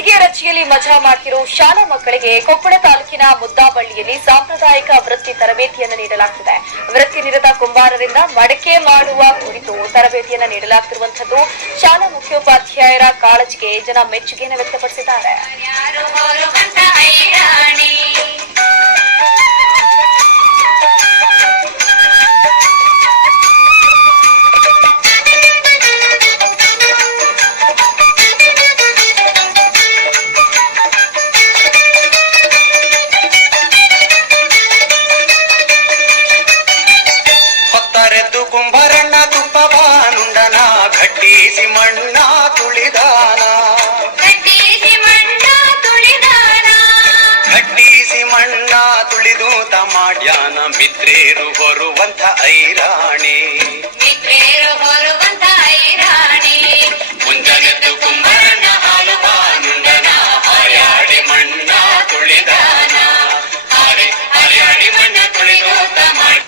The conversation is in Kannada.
ಬೇಸಿಗೆ ರಜೆಯಲ್ಲಿ ಮಜಾ ಮಾಡ್ತಿರೋ ಶಾಲಾ ಮಕ್ಕಳಿಗೆ ಕೊಪ್ಪಳ ತಾಲೂಕಿನ ಮುದ್ದಾಬಳ್ಳಿಯಲ್ಲಿ ಸಾಂಪ್ರದಾಯಿಕ ವೃತ್ತಿ ತರಬೇತಿಯನ್ನು ನೀಡಲಾಗುತ್ತಿದೆ. ವೃತ್ತಿ ನಿರತ ಕುಂಬಾರರಿಂದ ಮಡಕೆ ಮಾಡುವ ಕುರಿತು ತರಬೇತಿಯನ್ನು ನೀಡಲಾಗುತ್ತಿರುವಂತದ್ದು ಶಾಲಾ ಮುಖ್ಯೋಪಾಧ್ಯಾಯರ ಕಾಳಜಿಗೆ ಜನ ಮೆಚ್ಚುಗೆಯನ್ನು ವ್ಯಕ್ತಪಡಿಸಿದ್ದಾರೆ. ಕುಂಭರಣ್ಣ ತುಪ್ಪಬಾನುಂಡನ ಘಟ್ಟಿಸಿ ಮಣ್ಣ ತುಳಿದಾನ ಘಟ್ಟಿಸಿ ಮಣ್ಣ ತುಳಿದೂತ ಮಾಡ್ಯಾನ ಮಿತ್ರೇರು ಬರುವಂತ ಐರಾಣಿ ಮುಂಜಾನೆದ್ದು ಕುಂಭರಣ್ಣ ಹಾಲು ಬಾನುಂಡನ ಹಾಯಾಡಿ ಮಣ್ಣ ತುಳಿದಾನ ಹಾಯಾಡಿ ಮಣ್ಣ ತುಳಿದೂತ ಮಾಡಿ